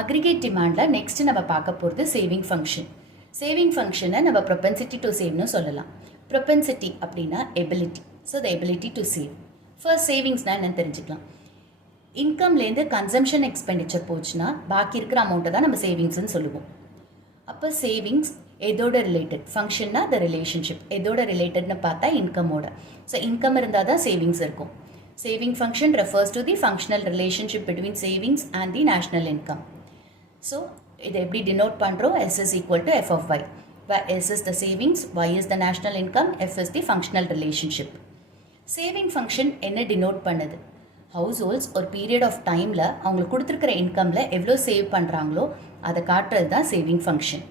Aggregate டிமாண்டில் next நம்ம பார்க்க போகிறது சேவிங் ஃபங்க்ஷன். சேவிங் ஃபங்க்ஷனை நம்ம ப்ரொபென்சிட்டி டு சேவ்னு சொல்லலாம். ப்ரொபென்சிட்டி அப்படின்னா ability. So the ability to save. First சேவிங்ஸ்னால் என்னன்னு தெரிஞ்சுக்கலாம். இன்கம்லேருந்து கன்சம்ஷன் எக்ஸ்பெண்டிச்சர் போச்சுன்னா பாக்கி இருக்கிற அமௌண்ட்டை தான் நம்ம சேவிங்ஸ்ன்னு சொல்லுவோம். அப்போ சேவிங்ஸ் எதோட ரிலேட்டட் ஃபங்க்ஷன்னா த ரிலேஷன்ஷிப். எதோட ரிலேட்டட்னு பார்த்தா இன்கமோட. ஸோ இன்கம் இருந்தால் தான் சேவிங்ஸ் இருக்கும். Saving function refers to the functional relationship between savings and the national income. So, இதை எப்படி denote பண்ணுறோம்? S is equal to F of Y. Where S is the savings, Y is the national income, F is the functional relationship. Saving function என்ன denote பண்ணுது? Households ஒரு period of timeல அவங்களுக்கு கொடுத்துருக்கிற இன்கம்ல எவ்வளோ save பண்ணுறாங்களோ அதை காட்டுறது தான் saving function.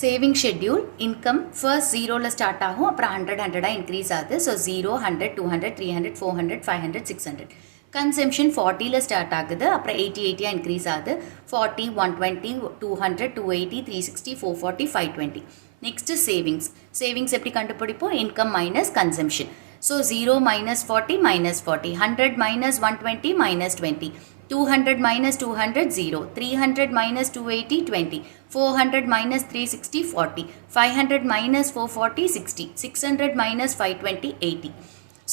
Saving schedule income first ஜீரோவில் ஸ்டார்ட் ஆகும், அப்புறம் 100 இன்க்ரீஸ் ஆகுது. ஸோ 0, 100, 200, 300, 400, 500, 600. கன்சம்ஷன் 40ல் ஸ்டார்ட் ஆகுது, அப்புறம் 80 இன்க்ரீஸ் ஆகுது. 40, 120, 200, 280, 360, 440, 520. நெக்ஸ்ட்டு சேவிங்ஸ் எப்படி கண்டுபிடிப்போம்? Income minus consumption. So 0 minus 40 minus 40, 100 minus 120 minus 20, 200 minus 200 0, 300 minus 280 20, 400 minus 360 40, 500 minus 440 60, 600 minus 520 80.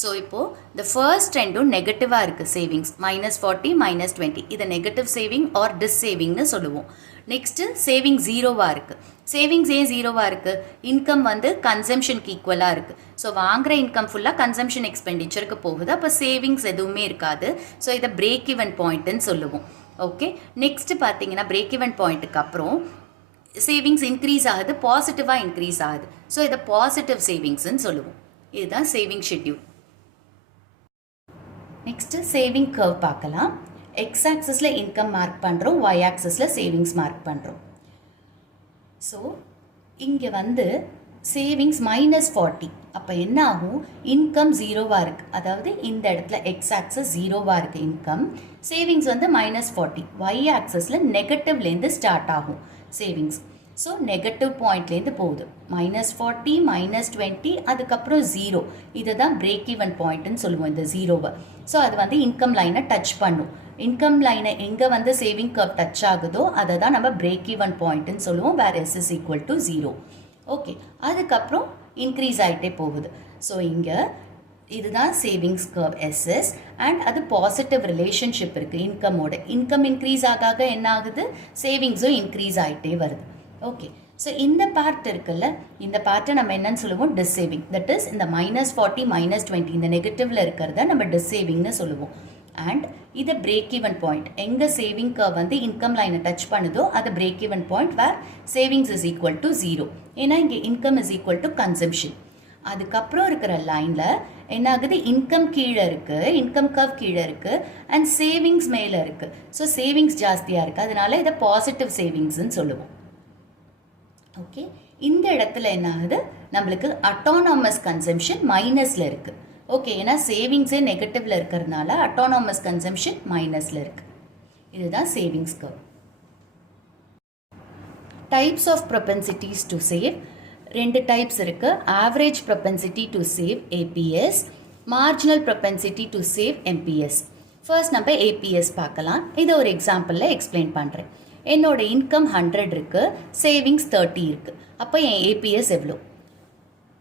So இப்போது இந்த ஃபர்ஸ்ட் ரெண்டும் நெகட்டிவாக இருக்குது. சேவிங்ஸ் -40 -20 இதை நெகட்டிவ் சேவிங் ஆர் டிஸ் சேவிங்னு சொல்லுவோம். நெக்ஸ்ட்டு சேவிங் ஜீரோவாக இருக்குது. சேவிங்ஸ் ஏன் ஜீரோவாக இருக்குது? இன்கம் வந்து கன்சம்ஷனுக்கு ஈக்குவலாக இருக்குது. ஸோ வாங்குகிற இன்கம் ஃபுல்லாக கன்சம்ஷன் எக்ஸ்பெண்டிச்சருக்கு போகுது. அப்போ சேவிங்ஸ் எதுவுமே இருக்காது. ஸோ இதை பிரேக் ஈவன் பாயிண்ட்டுன்னு சொல்லுவோம். ஓகே, நெக்ஸ்ட்டு பார்த்தீங்கன்னா பிரேக் ஈவன் பாயிண்ட்டுக்கு அப்புறம் சேவிங்ஸ் இன்க்ரீஸ் ஆகுது, பாசிட்டிவாக இன்க்ரீஸ் ஆகுது. ஸோ இதை பாசிட்டிவ் சேவிங்ஸ்ன்னு சொல்லுவோம். இதுதான் saving schedule. Next saving curve பார்க்கலாம். எக்ஸ் ஆக்சஸில் இன்கம் மார்க் பண்ணுறோம், ஒய் ஆக்சஸில் சேவிங்ஸ் மார்க் பண்ணுறோம். ஸோ இங்கே வந்து சேவிங்ஸ் -40. அப்போ என்ன ஆகும்? இன்கம் ஜீரோவாக இருக்குது. அதாவது இந்த இடத்துல எக்ஸ் ஆக்சஸ் ஜீரோவாக இருக்குது இன்கம். சேவிங்ஸ் வந்து -40. ஒய் ஆக்சஸில் நெகட்டிவ்லேருந்து ஸ்டார்ட் ஆகும் சேவிங்ஸ். ஸோ நெகட்டிவ் பாயிண்ட்லேருந்து போகுது. -40 -20 அதுக்கப்புறம் 0. இதை தான் பிரேக் ஈவன் பாயிண்ட்டுன்னு சொல்லுவோம் இந்த ஜீரோவை. ஸோ அது வந்து இன்கம் லைனை டச் பண்ணும். இன்கம் லைனை எங்கே வந்து சேவிங் கர்வ் டச் ஆகுதோ அதை தான் நம்ம பிரேக் ஈவன் பாயிண்ட்டுன்னு சொல்லுவோம். வேர் S is equal to 0. Okay, அதுக்கப்புறம் இன்க்ரீஸ் ஆகிட்டே போகுது. ஸோ இங்கே இதுதான் சேவிங்ஸ் கர்வ் SS அண்ட் அது பாசிட்டிவ் ரிலேஷன்ஷிப் இருக்குது இன்கமோட. இன்கம் இன்க்ரீஸ் ஆக என்ன ஆகுது? சேவிங்ஸும் இன்க்ரீஸ் ஆகிட்டே வருது. ஓகே, ஸோ இந்த பார்ட் இருக்குல்ல, இந்த பார்ட்டை நம்ம என்னன்னு சொல்லுவோம்? டிஸ் சேவிங். தட் இஸ் இந்த -40 -20 இந்த நெகட்டிவ்ல இருக்கிறத நம்ம டிஸ் சேவிங்னு சொல்லுவோம். அண்ட் இதை பிரேக் ஈவன் பாயிண்ட் எங்கே சேவிங் கர்வ் வந்து இன்கம் லைனை டச் பண்ணுதோ அது break even point where savings is equal to 0. ஏன்னா இங்கே income is equal to consumption. அதுக்கப்புறம் இருக்கிற லைனில் என்ன ஆகுது? இன்கம் கீழே இருக்குது, இன்கம் கர்வ் கீழே இருக்குது அண்ட் சேவிங்ஸ் மேலே இருக்குது. ஸோ சேவிங்ஸ் ஜாஸ்தியாக இருக்குது, அதனால இதை பாசிட்டிவ் சேவிங்ஸ்ன்னு சொல்லுவோம். ஓகே, இந்த இடத்துல என்ன ஆகுது? நம்மளுக்கு அட்டானமஸ் கன்சம்ஷன் மைனஸில் இருக்குது. ஓகே, ஏன்னா சேவிங்ஸே நெகட்டிவ்ல இருக்கிறதுனால அட்டானமஸ் கன்சம்ஷன் மைனஸில் இருக்குது. இதுதான் savings curve. Types of propensities to save ரெண்டு டைப்ஸ் இருக்குது. Average propensity to save APS, marginal propensity to save MPS. First நம்ம APS பார்க்கலாம். இதை ஒரு எக்ஸாம்பிளில் எக்ஸ்பிளைன் பண்ணுறேன். என்னோட இன்கம் 100 இருக்குது, சேவிங்ஸ் 30 இருக்குது. அப்போ என் APS எவ்வளோ?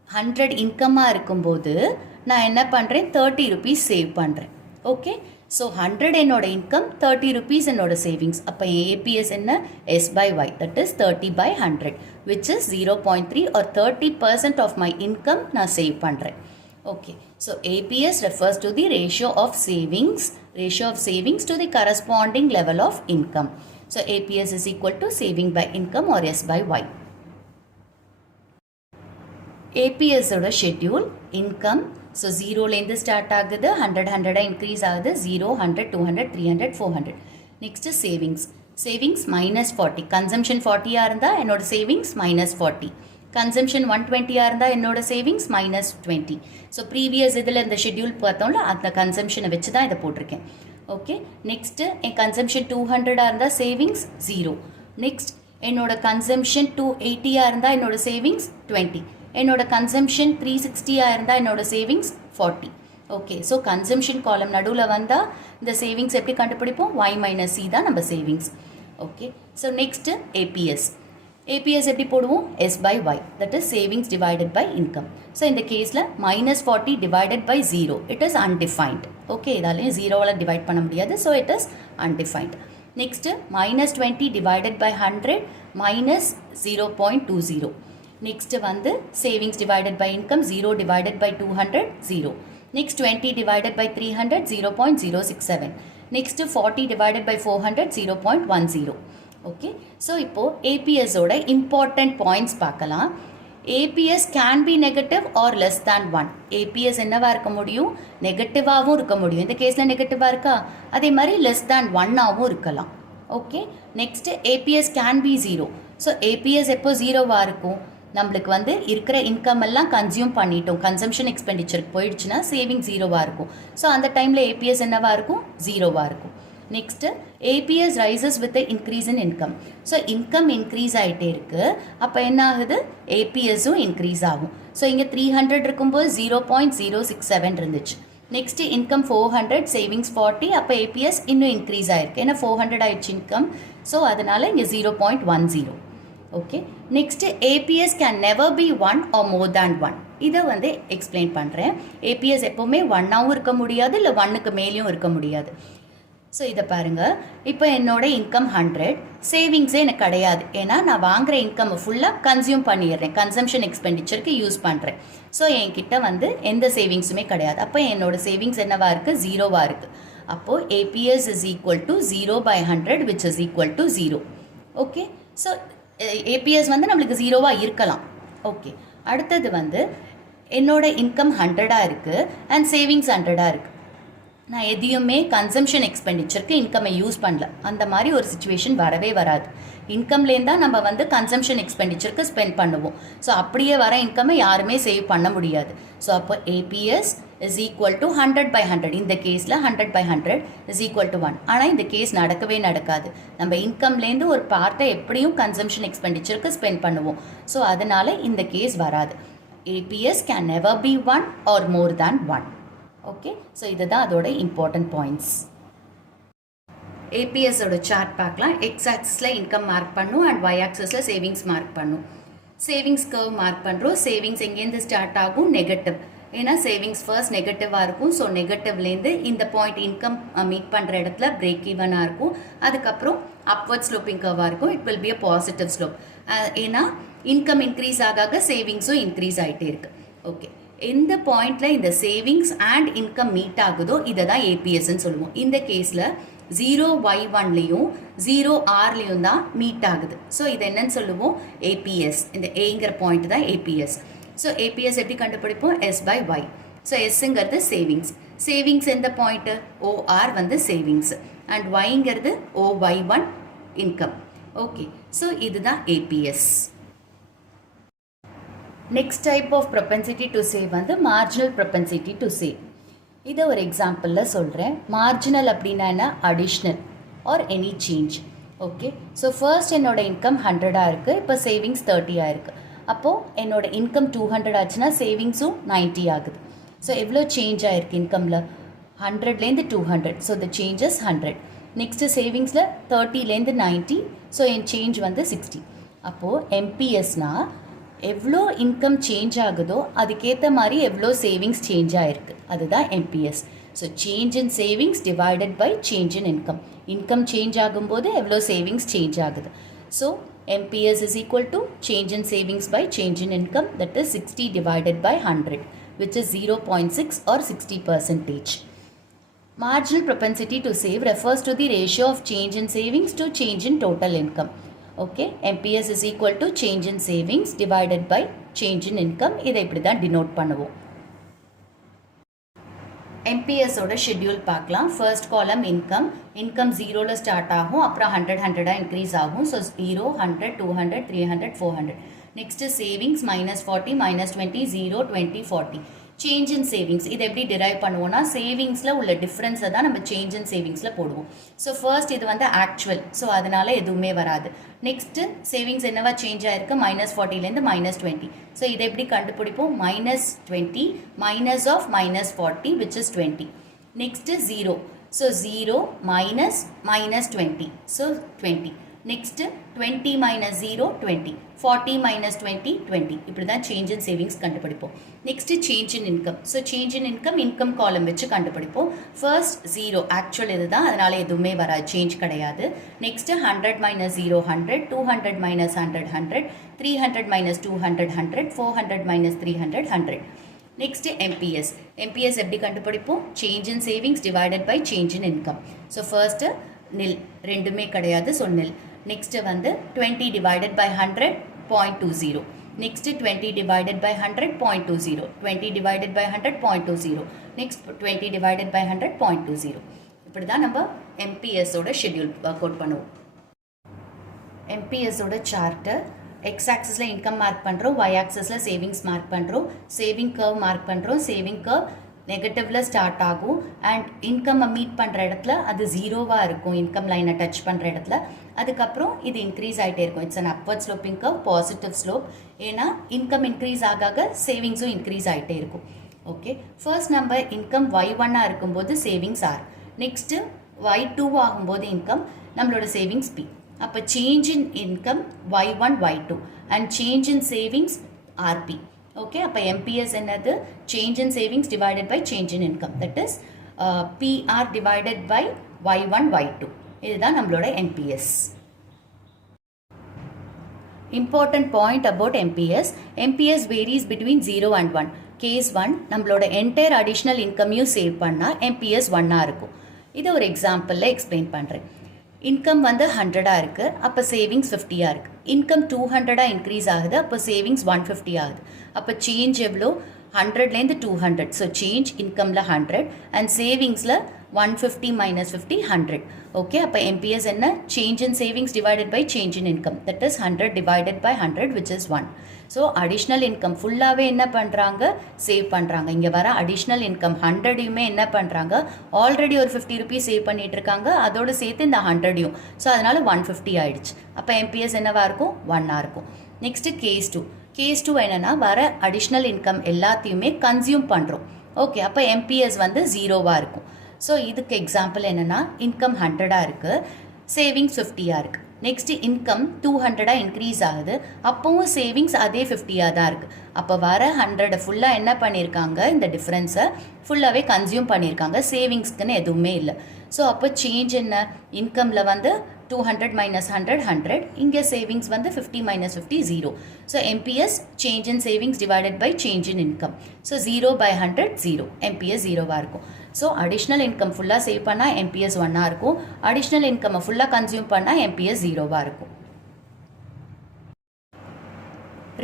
100 இன்கமாக இருக்கும்போது நான் என்ன பண்ணுறேன்? 30 rupees சேவ் பண்ணுறேன். ஓகே, ஸோ 100 என்னோட இன்கம், 30 rupees என்னோட சேவிங்ஸ். அப்போ என் APS என்ன? S/Y, that is 30/100 which is 0.3 or 30% of my income நான் சேவ் பண்ணுறேன். Okay, so APS refers to the ratio of savings to the corresponding level of income. So APS is equal to saving by income or S/Y. APS ஓட schedule income. So 0லேருந்து start ஆகுது, 100 increase ஆகுது. 0, 100, 200, 300, 400. Next savings -40. Consumption 40 இருந்தால் என்னோட savings -40. Consumption 120 இருந்தால் என்னோட savings -20. So previous இதில் இந்த schedule பார்த்தோம்ல அந்த கன்சம்ஷனை வச்சு தான் இதை போட்டிருக்கேன். ஓகே, நெக்ஸ்ட்டு என் கன்சம்ஷன் 200 இருந்தால் சேவிங்ஸ் 0. நெக்ஸ்ட் என்னோட கன்சம்ஷன் 280 இருந்தால் என்னோட சேவிங்ஸ் 20. என்னோட கன்சம்ஷன் 360 இருந்தால் என்னோட சேவிங்ஸ் 40. ஓகே, ஸோ கன்சம்ஷன் காலம் நடுவில் வந்தால் இந்த சேவிங்ஸ் எப்படி கண்டுபிடிப்போம்? y மைனஸ் சி தான் நம்ம savings. Okay, so next APS. APS எப்படி போடுவோம்? S by Y, that is savings divided by income. So இந்த கேஸில் -40 divided by 0, it is undefined. Okay, இதாலையும் 0வால் டிவைட் பண்ண முடியாது, so it is undefined. Next -20 divided by 100 minus 0.20. Next வந்து savings divided by income 0 divided by 200 0. Next 20 divided by 300 0.067. Next 40 divided by 400 0.10. Okay, so இப்போ APS ஓட important points பார்க்கலாம். APS can be negative or less than 1. APS என்னவா இருக்க முடியும்? நெகட்டிவாகவும் இருக்க முடியும். இந்த கேஸில் நெகட்டிவாக இருக்கா? அதே மாதிரி less than 1ஆகவும் இருக்கலாம். Okay, next APS can be 0. So APS எப்போ 0வாக இருக்கும்? நம்மளுக்கு வந்து இருக்கிற இன்கம் எல்லாம் கன்சியூம் பண்ணிட்டோம், கன்சம்ஷன் எக்ஸ்பெண்டிச்சருக்கு போயிடுச்சுன்னா சேவிங் 0வாக இருக்கும். ஸோ அந்த டைமில் ஏபிஎஸ் என்னவாக இருக்கும்? 0வாக இருக்கும். Next APS rises with increase in income. So income increase ஆகிட்டே இருக்குது, அப்போ என்ன ஆகுது? ஏபிஎஸும் இன்க்ரீஸ் ஆகும். ஸோ இங்கே 300 இருக்கும்போது 0.067 இருந்துச்சு. நெக்ஸ்ட்டு இன்கம் 400, சேவிங்ஸ் 40, அப்போ ஏபிஎஸ் இன்னும் இன்க்ரீஸ் ஆகிருக்கு, ஏன்னா 400 ஆயிடுச்சு இன்கம். ஸோ அதனால் இங்கே 0.10. Okay, next APS can never be 1 or more than 1. இதை வந்து எக்ஸ்பிளைன் பண்ணுறேன். ஏபிஎஸ் எப்போவுமே 1ஆகவும் இருக்க முடியாது, இல்லை 1க்கு மேலேயும் இருக்க முடியாது. ஸோ இதை பாருங்கள், இப்போ என்னோட இன்கம் 100, சேவிங்ஸே எனக்கு கிடையாது, ஏன்னா நான் வாங்குகிற இன்கம் ஃபுல்லாக கன்சியூம் பண்ணிடுறேன், கன்சம்ஷன் எக்ஸ்பெண்டிச்சருக்கு யூஸ் பண்ணுறேன். ஸோ என்கிட்ட வந்து எந்த சேவிங்ஸுமே கிடையாது. அப்போ என்னோட சேவிங்ஸ் என்னவாக இருக்குது? 0வாக இருக்குது. அப்போது ABS is equal to 0/100 which is equal to 0. Okay, so ABS வந்து நம்மளுக்கு 0வாக இருக்கலாம். ஓகே, அடுத்தது வந்து என்னோட இன்கம் 100ஆக இருக்குது அண்ட் சேவிங்ஸ் 100ஆக இருக்குது. நான் எதையுமே கன்சம்ஷன் எக்ஸ்பெண்டிச்சருக்கு இன்கம்மை யூஸ் பண்ணல, அந்த மாதிரி ஒரு சுச்சுவேஷன் வரவே வராது. இன்கம்லேருந்து தான் நம்ம வந்து கன்சம்ஷன் எக்ஸ்பெண்டிச்சருக்கு ஸ்பெண்ட் பண்ணுவோம். ஸோ அப்படியே வர இன்கம்மை யாருமே சேவ் பண்ண முடியாது. ஸோ அப்போ ஏபிஎஸ் இஸ் ஈக்குவல் டு 100/100. இந்த கேஸில் 100/100 இஸ் ஈக்குவல் டு 1. ஆனால் இந்த கேஸ் நடக்கவே நடக்காது. நம்ம இன்கம்லேருந்து ஒரு பார்ட்டை எப்படியும் கன்சம்ஷன் எக்ஸ்பெண்டிச்சருக்கு ஸ்பெண்ட் பண்ணுவோம். ஸோ அதனால் இந்த கேஸ் வராது. APS can never be 1 or more than 1. Okay, so இதுதான் அதோட இம்பார்ட்டன்ட் பாயிண்ட்ஸ். ஏபிஎஸோட சார்ட் பார்க்கலாம். எக்ஸ் ஆக்சிஸில் இன்கம் மார்க் பண்ணும் அண்ட் ஒய் ஆக்சிஸில் சேவிங்ஸ் மார்க் பண்ணும். சேவிங்ஸ் கர்வ் மார்க் பண்ணுறோம். சேவிங்ஸ் எங்கேருந்து ஸ்டார்ட் ஆகும்? நெகட்டிவ், ஏன்னா சேவிங்ஸ் ஃபர்ஸ்ட் நெகட்டிவாக இருக்கும். ஸோ நெகட்டிவ்லேருந்து இந்த பாயிண்ட் இன்கம் மீட் பண்ணுற இடத்துல பிரேக் ஈவனாக இருக்கும். அதுக்கப்புறம் அப்வர்ட் ஸ்லோப்பிங் கர்வாக இருக்கும். It will be a positive slope, ஏன்னா இன்கம் இன்க்ரீஸ் ஆக சேவிங்ஸும் இன்க்ரீஸ் ஆகிட்டே இருக்குது. ஓகே, எந்த பாயிண்டில் இந்த சேவிங்ஸ் அண்ட் இன்கம் மீட் ஆகுதோ இதை தான் ஏபிஎஸ்ன்னு சொல்லுவோம். இந்த கேஸில் 0/1லேயும் 0R தான் மீட் ஆகுது. ஸோ இது என்னன்னு சொல்லுவோம்? ஏபிஎஸ். இந்த ஏங்கிற பாயிண்ட் தான் ஏபிஎஸ். ஸோ ஏபிஎஸ் எப்படி கண்டுபிடிப்போம்? S/Y. ஸோ எஸ்ங்கிறது சேவிங்ஸ். சேவிங்ஸ் எந்த பாயிண்ட்டு? OR வந்து சேவிங்ஸ் அண்ட் ஒய்ங்கிறது OY1 இன்கம். ஓகே, ஸோ இதுதான் APS. Next type of propensity to save வந்து மார்ஜினல் ப்ரொபென்சிட்டி டு சேவ். இதை ஒரு எக்ஸாம்பிளில் சொல்கிறேன். மார்ஜினல் அப்படின்னா என்ன? Additional or any change. Okay, so first என்னோட இன்கம் 100ஆக இருக்குது, இப்போ சேவிங்ஸ் 30ஆக இருக்குது. அப்போது என்னோட இன்கம் 200 ஆச்சுன்னா சேவிங்ஸும் 90 ஆகுது. ஸோ எவ்வளோ சேஞ்ச் ஆகிருக்கு இன்கமில்? 100லேருந்து 200. So the changes 100. நெக்ஸ்ட்டு சேவிங்ஸில் 30லேருந்து 90. ஸோ என் சேஞ்ச் வந்து 60. அப்போது எம்பிஎஸ்னால் எவ்வளோ இன்கம் சேஞ்ச் ஆகுதோ அதுக்கேற்ற மாதிரி எவ்வளோ சேவிங்ஸ் சேஞ்ச் ஆகிருக்கு, அதுதான் MPS. So change in savings divided by change in income. Income change ஆகும்போது எவ்வளோ சேவிங்ஸ் சேஞ்ச் ஆகுது. So MPS is equal to change in savings by change in income, that is 60 divided by 100, which is 0.6 or 60%. Marginal propensity to save refers to the ratio of change in savings to change in total income. Okay, MPS is equal to change in savings divided by change in income. இதை இப்படி தான் denote பண்ணுவோம். MPS ஓட schedule பார்க்கலாம். First column income. Income 0ல் start ஆகும், அப்புறம் 100 increase ஆகும். So 0, 100, 200, 300, 400. Next savings -40, -20, 0, 20, 40. Change in savings இது எப்படி டிரைவ் பண்ணுவோம்னா சேவிங்ஸில் உள்ள டிஃப்ரென்ஸை தான் நம்ம சேஞ்ச் இன் சேவிங்ஸில் போடுவோம். ஸோ ஃபர்ஸ்ட் இது வந்து ஆக்சுவல், ஸோ அதனால எதுவுமே வராது. நெக்ஸ்ட்டு சேவிங்ஸ் என்னவா சேஞ்ச் ஆயிருக்கு, -40லேருந்து -20. ஸோ இதை எப்படி கண்டுபிடிப்போம், -20 minus of -40 which is 20. Next 0, so 0 minus -20, so 20. Next 20 minus 0 20, 40 minus 20 20. இப்படி தான் சேஞ்ச் இன் சேவிங்ஸ் கண்டுபிடிப்போம். Next change in income. So change in income income காலம் வச்சு கண்டுபிடிப்போம். ஃபர்ஸ்ட் 0 ஆக்சுவல் இது தான், அதனால் எதுவுமே வராது, சேஞ்ச் கிடையாது. Next 100 minus 0 100, 200 minus 100 100, 300 minus 200 100, 400 minus 300 100. Next MPS. MPS எப்படி கண்டுபிடிப்போம், change in savings divided by change in income. So first nil, ரெண்டுமே கிடையாது, ஸோ நில். நெக்ஸ்ட்டு வந்து 20 divided by 100 0.20. Next 20 divided by 100 0.20. 20 divided by 100 0.20. Next 20 divided by 100 0.20. இப்படி தான் நம்ம எம்பிஎஸோட schedule work out பண்ணுவோம். எம்பிஎஸோட சார்ட்டு எக்ஸ் ஆக்சிஸில் இன்கம் மார்க் பண்ணுறோம், ஒய் ஆக்சிஸில் சேவிங்ஸ் மார்க் பண்ணுறோம், சேவிங் கர்வ் மார்க் பண்ணுறோம். சேவிங் கர்வ் நெகட்டிவில் ஸ்டார்ட் ஆகும் அண்ட் இன்கம்மை மீட் பண்ணுற இடத்துல அது ஜீரோவாக இருக்கும், இன்கம் லைனை டச் பண்ணுற இடத்துல. அதுக்கப்புறம் இது இன்க்ரீஸ் ஆகிட்டே இருக்கும். It's an upward sloping curve, positive slope. ஏன்னா இன்கம் இன்க்ரீஸ் ஆக சேவிங்ஸும் இன்க்ரீஸ் ஆகிட்டே இருக்கும். ஓகே, ஃபர்ஸ்ட் நம்ம இன்கம் y1 இருக்கும்போது சேவிங்ஸ் ஆர், நெக்ஸ்ட்டு y2 ஆகும்போது இன்கம் நம்மளோட சேவிங்ஸ் பி. அப்போ change in income y1 y2 and change in savings ஆர்பி. ஓகே, அப்போ எம்பிஎஸ் என்னது, change in savings divided by change in income, that is பிஆர் டிவைடட் பை y1 y2. இதுதான் நம்மளோட MPS. Important point about MPS. MPS varies between 0 and 1. Case 1 நம்மளோட entire additional இன்கமையும் save பண்ணால் MPS 1 இருக்கும். இதை ஒரு எக்ஸாம்பிளில் எக்ஸ்பிளைன் பண்ணுறேன். இன்கம் வந்து 100 இருக்குது, அப்போ சேவிங்ஸ் 50 இருக்குது. இன்கம் 200 இன்க்ரீஸ் ஆகுது, அப்போ சேவிங்ஸ் 150 ஆகுது. அப்போ சேஞ்ச் எவ்வளோ, 100லேருந்து 200. ஸோ சேஞ்ச் இன்கமில் 100 அண்ட் சேவிங்ஸில் 150 minus 50 100. ஓகே, அப்போ என்பிஎஸ் என்ன, change in savings divided by change in income, that is 100 divided by 100 which is 1. So additional income ஃபுல்லாகவே என்ன பண்ணுறாங்க, சேவ் பண்ணுறாங்க. இங்கே வர அடிஷ்னல் இன்கம் 100யுமே என்ன பண்ணுறாங்க, ஆல்ரெடி ஒரு 50 rupees சேவ் பண்ணிகிட்டு இருக்காங்க, அதோடு சேர்த்து இந்த 100யும். ஸோ அதனால் 150 ஆகிடுச்சு. அப்போ என்பிஎஸ் என்னவாக இருக்கும், 1 இருக்கும். Next case 2. கேஸ் 2 என்னென்னா வர அடிஷ்னல் இன்கம் எல்லாத்தையுமே கன்சியூம் பண்ணுறோம். ஓகே, அப்போ என்பிஎஸ் வந்து 0வாக இருக்கும். ஸோ இதுக்கு எக்ஸாம்பிள் என்னென்னா இன்கம் 100 இருக்குது, சேவிங்ஸ் 50 இருக்குது. நெக்ஸ்ட்டு இன்கம் 200 இன்க்ரீஸ் ஆகுது, அப்போவும் சேவிங்ஸ் அதே 50 தான் இருக்குது. அப்போ வர 100 ஃபுல்லாக என்ன பண்ணியிருக்காங்க, இந்த டிஃப்ரென்ஸை ஃபுல்லாகவே கன்சியூம் பண்ணியிருக்காங்க, சேவிங்ஸ்க்குன்னு எதுவுமே இல்லை. ஸோ அப்போ சேஞ்ச் என்ன, இன்கமில் வந்து 200 minus 100 100, இங்கே சேவிங்ஸ் வந்து 50 minus 50 0. So MPS change in savings divided by change in income. So 0 by 100 0, MPS 0வாக இருக்கும். ஸோ அடிஷ்னல் இன்கம் ஃபுல்லாக சேவ் பண்ணால் என்பிஎஸ் 1 இருக்கும், அடிஷ்னல் இன்கம்மை ஃபுல்லாக கன்சியூம் பண்ணால் என்பிஎஸ் 0வாக இருக்கும்.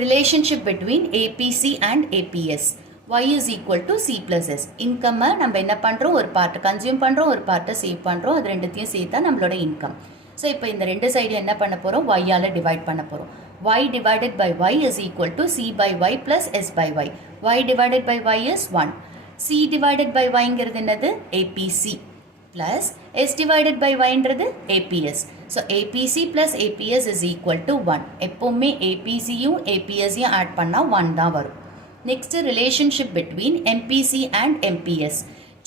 Relationship between ABC and ABS. y is equal to c plus s. இன்கம்மை நம்ம என்ன பண்ணுறோம், ஒரு பார்ட்டை கன்சியூம் பண்ணுறோம், ஒரு பார்ட்டை சேவ் பண்ணுறோம், அது ரெண்டுத்தையும் சேர்த்தா நம்மளோட இன்கம். ஸோ இப்போ இந்த ரெண்டு சைடு என்ன பண்ண போகிறோம், y-ஆல் டிவைட் பண்ண போகிறோம். y divided by y is equal to c by y plus s by y. y divided by y is 1. c divided by yங்கிறது என்னது, APC plus s divided by yன்றது APS. So APC plus APS is equal to 1. எப்போவுமே APCயும் APSயும் add பண்ணால் 1 தான் வரும். Next relationship between MPC and MPS.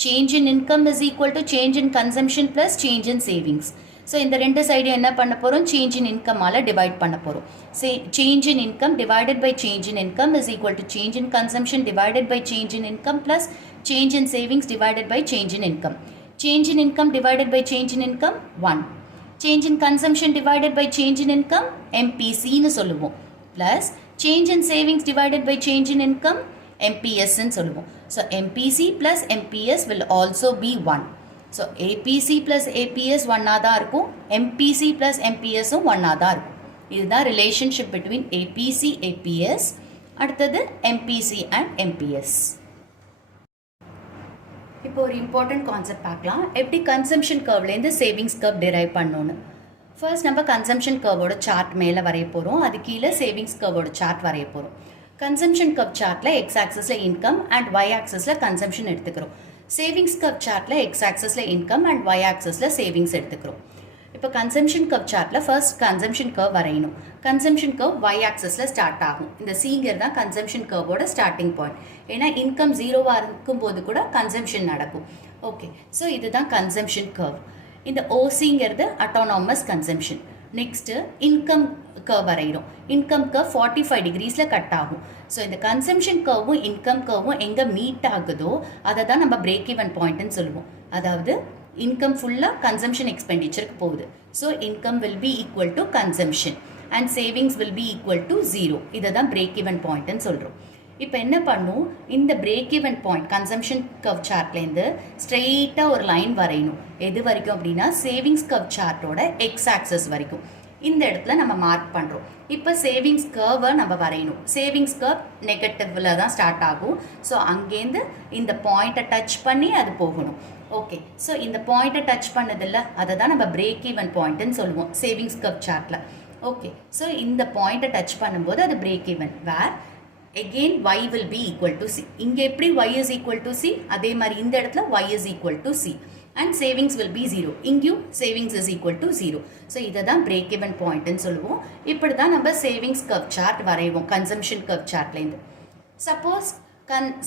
Change in income is equal to change in consumption plus change in savings. So இந்த ரெண்டு சைடும் என்ன பண்ண போகிறோம், சேஞ்ச் இன் இன்கம்மால் டிவைட் பண்ண போகிறோம். Change in income divided by change in income is equal to change in consumption divided by change in income plus change in savings divided by change in income. Change in income divided by change in income 1. Change in consumption divided by change in income MPCன்னு சொல்லுவோம். Plus change in savings divided by change in income MPSன்னு சொல்லுவோம். So MPC plus MPS will also be 1. So APC plus APS 1ஆக தான் இருக்கும், MPC plus MPSும் 1ஆக தான் இருக்கும். இதுதான் relationship between APC APS. அடுத்தது MPC அண்ட் MPS. இப்போ ஒரு இம்பார்ட்டன்ட் கான்செப்ட் பார்க்கலாம், எப்படி கன்சம்ஷன் கர்வ்லேருந்து சேவிங்ஸ் கர்வ் டிரைவ் பண்ணணும்னு. ஃபர்ஸ்ட் நம்ம கன்சம்ஷன் கர்வோட சார்ட் மேலே வரைய போகிறோம், அது கீழே சேவிங்ஸ் கர்வோட சார்ட் வரைய போகிறோம். கன்சம்ஷன் கர்வ் சார்ட்டில் எக்ஸ் ஆக்சஸில் இன்கம் அண்ட் ஒய் ஆக்சஸில் கன்சம்ஷன் எடுத்துக்கிறோம். சேவிங்ஸ் கர்வ் சார்ட்டில் எக்ஸ் ஆக்சஸில் இன்கம் அண்ட் ஒய் ஆக்சஸில் சேவிங்ஸ் எடுத்துக்கிறோம். இப்போ கன்சம்ஷன் கர்வ் சார்ட்டில் ஃபர்ஸ்ட் கன்சம்ஷன் கர்வ் வரையணும். கன்சம்ஷன் கர்வ் ஒய் ஆக்சஸில் ஸ்டார்ட் ஆகும். இந்த சிங்கிறது தான் கன்சம்ஷன் கர்வோட ஸ்டார்டிங் பாயிண்ட். ஏன்னா இன்கம் ஜீரோவாக இருக்கும்போது கூட கன்சம்ஷன் நடக்கும். ஓகே, ஸோ இதுதான் கன்சம்ஷன் கர்வ். இந்த ஓசிங்கிறது autonomous consumption. Next income curve வரைகிறோம். இன்கம் கர்வ் 45 டிகிரிஸில் கட் ஆகும். ஸோ இந்த கன்சம்ஷன் கர்வும் இன்கம் கர்வும் எங்கே மீட் ஆகுதோ அதை தான் நம்ம பிரேக் ஈவன் பாயிண்ட்னு சொல்லுவோம். அதாவது இன்கம் ஃபுல்லாக கன்சம்ஷன் எக்ஸ்பெண்டிச்சருக்கு போகுது. So income will be equal to consumption and savings will be equal to 0. இதை தான் பிரேக் ஈவன் பாயிண்ட்னு சொல்கிறோம். இப்போ என்ன பண்ணும், இந்த break even point consumption curve சார்ட்லேருந்து ஸ்ட்ரெயிட்டாக ஒரு லைன் வரையணும். எது வரைக்கும் அப்படின்னா சேவிங்ஸ் கர்வ் சார்ட்டோட எக்ஸ் ஆக்சஸ் வரைக்கும். இந்த இடத்துல நம்ம மார்க் பண்ணுறோம். இப்போ சேவிங்ஸ் கர்வை நம்ம வரையணும். சேவிங்ஸ் கர்வ் நெகட்டிவில் தான் ஸ்டார்ட் ஆகும். ஸோ அங்கேருந்து இந்த பாயிண்ட்டை டச் பண்ணி அது போகணும். ஓகே, ஸோ இந்த பாயிண்ட்டை டச் பண்ணதில்ல, அதை தான் நம்ம பிரேக் ஈவன் பாயிண்ட்டுன்னு சொல்லுவோம் சேவிங்ஸ் கர்வ் சார்ட்டில். ஓகே, ஸோ இந்த பாயிண்ட்டை டச் பண்ணும்போது அது break even. Where again y will be equal to c. இங்கே எப்படி y is equal to c, அதே மாதிரி இந்த இடத்துல y is equal to c and savings will be 0. இங்கேயும் savings is equal to 0. So இதை தான் break even point சொல்லுவோம். இப்படி தான் நம்ம savings curve chart வரைவோம் consumption curve chartலேருந்து. சப்போஸ்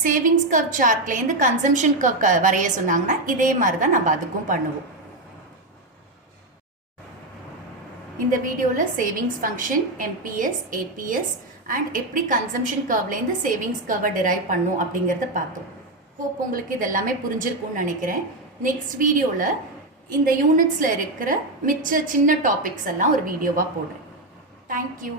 savings curve chartலேருந்து consumption curve வரைய சொன்னாங்கன்னா இதே மாதிரி தான் நம்ம அதுக்கும் பண்ணுவோம். இந்த வீடியோவில் savings function, MPS, APS and எப்படி கன்சம்ஷன் கர்வ்லேருந்து சேவிங்ஸ் கர்வை டிரைவ் பண்ணும் அப்படிங்கிறத பார்த்தோம். ஹோப் உங்களுக்கு இது எல்லாமே புரிஞ்சிருக்கும்னு நினைக்கிறேன். நெக்ஸ்ட் வீடியோவில் இந்த யூனிட்ஸில் இருக்கிற மிச்ச சின்ன டாபிக்ஸ் எல்லாம் ஒரு வீடியோவாக போடுறேன். தேங்க்யூ.